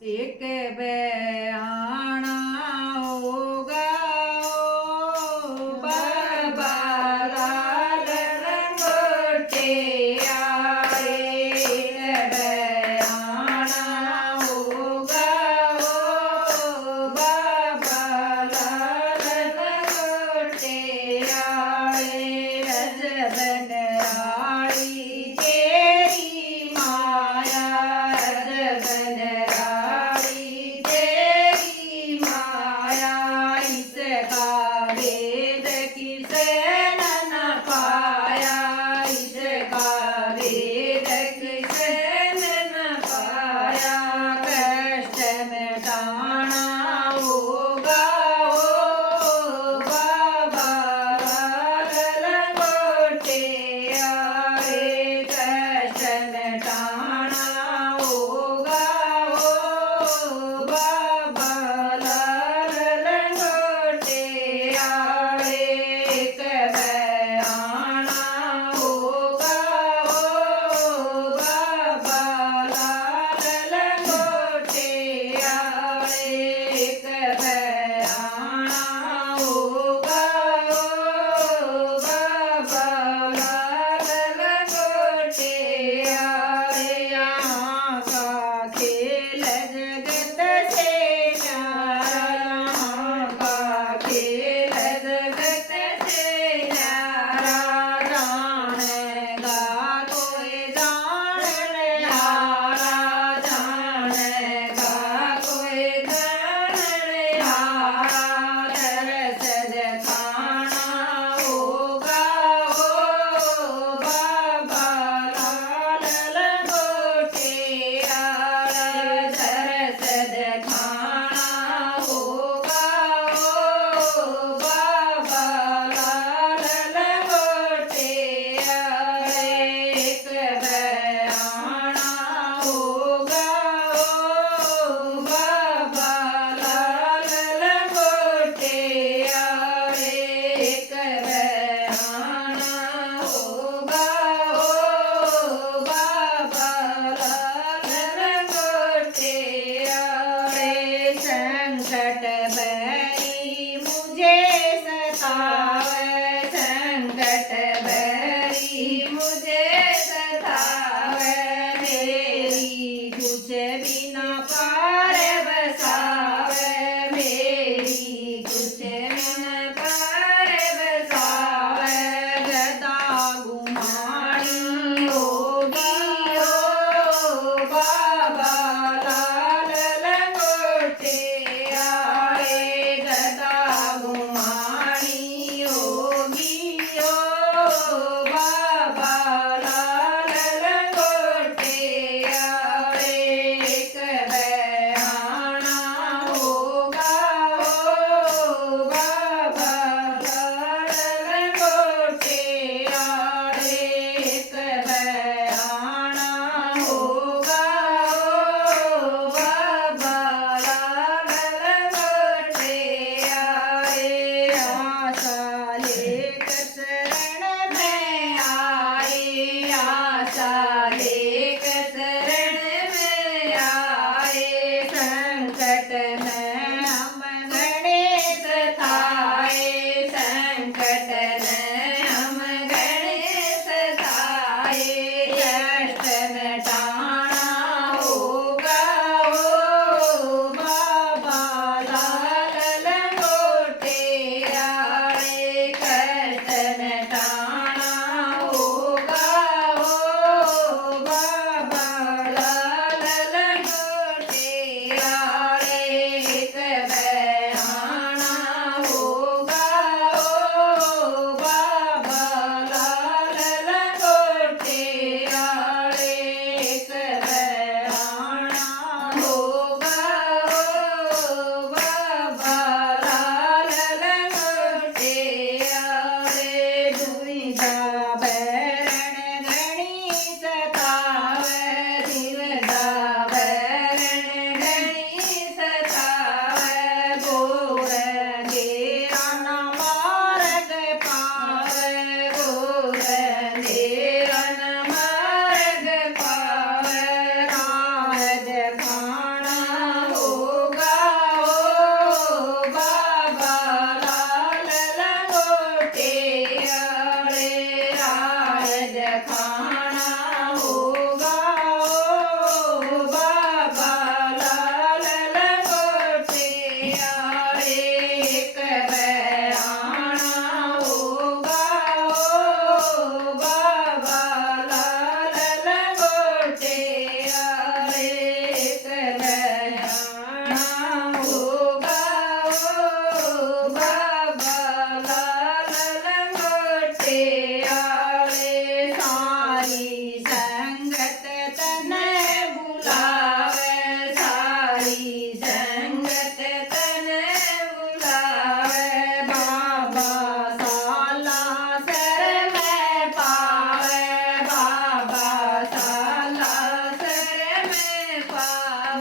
एक बयाना होगा ओ बाबा लाल लंगोटे आए। एक बयाना होगा ओ बाबा लाल लंगोटे आए। रजबन राड़ी तेरी माया, रजबन राड़ी तेरी माया। इसका वेद किसे न पाया, इसका वेद किसे न पाया। कष्ट मिटाना होगा ओ बाबा लाल लंगोटे आए। कष्ट मिटाना होगा ओ बाबा लाल लंगोटे आए। एक बयाना होगा ओ बाबा लाल लंगोटे आए। एक बयाना होगा ओ बाबा लाल लंगोटे आए। यहाँ का खेल जगत से न्यारा, यहाँ का खेल जगत से न्यारा। जानेगा कोई जानहारा, जानेगा कोई जानहारा। तरस दिखाना होगा ओ बाबा लाल लंगोटे आए। तरस दिखाना होगा ओ बाबा लाल लंगोटे आए। एक बयाना होगा ओ बाबा लाल लंगोटे आए। एक बयाना होगा ओ बाबा लाल लंगोटे आए। संकट बैरी मुझे सतावे, संकट बैरी मुझे सतावे। मेरी कुछ भी न पार बसावे, मेरी कुछ भी न पार बसावे। गदा गुमानी होगी ओ बाबा लाल लंगोटे आए। गदा गुमानी होगी ओ बाबा लाल लंगोटे आए। एक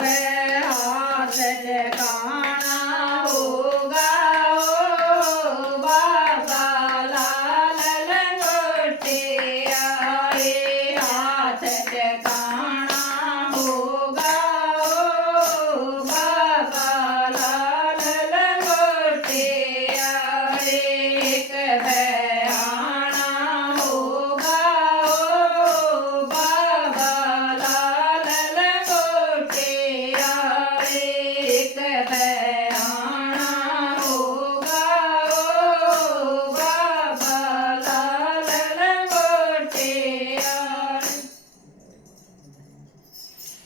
हाथ चकावे